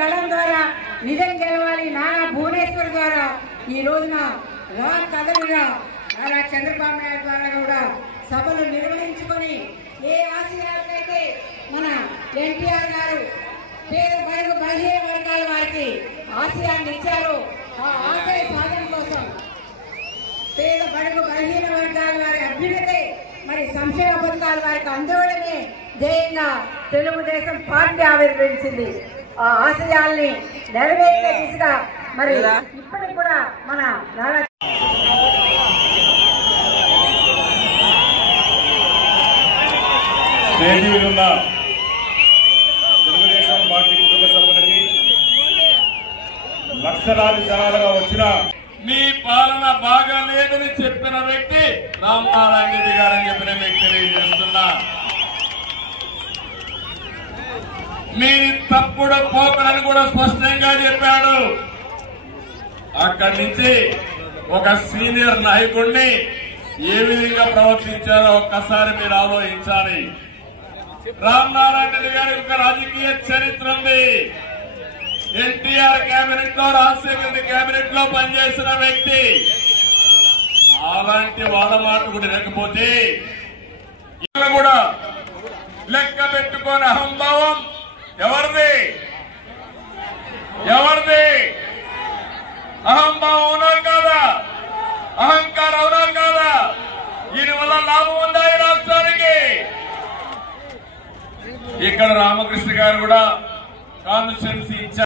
గళం ద్వారా నిజం గెలవాలి నారా భువనేశ్వర్ ద్వారా ఈ రోజున రా కథలుగా నారా చంద్రబాబు నాయుడు ద్వారా కూడా సభలు నిర్వహించుకొని ఏ ఆశయాలకైతే మన ఎన్టీఆర్ గారు పేద బడుగు బలహీన వర్గాల వారికి ఆశయాన్ని ఇచ్చారు ఆ ఆశయ సాధన కోసం పేద బడుగు బలహీన వర్గాల వారి అభ్యున్నతే మరి సంక్షేమ పథకాల వారికి అందోళనే ధ్యేయంగా తెలుగుదేశం పార్టీ ఆవిర్భవించింది. ఆ ఆశయాల్ని నెరవేర్చే దిశగా మరి ఇప్పటికి కూడా మన నారా తెలుగుదేశం పార్టీ కుటుంబ సభ్యులకి లక్షలాది జనాలుగా వచ్చిన మీ పాలన బాగా లేదని చెప్పిన వ్యక్తి రామనారాయణ రెడ్డి గారని చెప్పిన వ్యక్తి తెలియజేస్తున్నా. మీ తప్పుడు పోకడని కూడా స్పష్టంగా చెప్పాడు. అక్కడి నుంచి ఒక సీనియర్ నాయకుడిని ఏ విధంగా ప్రవర్తించారో ఒక్కసారి మీరు ఆలోచించాలి. రామనారాయణ రెడ్డి గారికి ఒక రాజకీయ చరిత్ర ఉంది. ఎన్టీఆర్ కేబినెట్ లో రాజశేఖర కేబినెట్ లో పనిచేసిన వ్యక్తి. అలాంటి వాళ్ళ మాట కూడా లేకపోతే ఇక్కడ కూడా లెక్క పెట్టుకోని అహంభావం ఎవరిది? అహంభావం అవునా కాదా? అహంకారం అవునా కాదా? దీనివల్ల లాభం ఉందా ఈ రాష్ట్రానికి? ఇక్కడ రామకృష్ణ గారు కూడా కాన్స్టిట్యున్సీ ఇచ్చారు.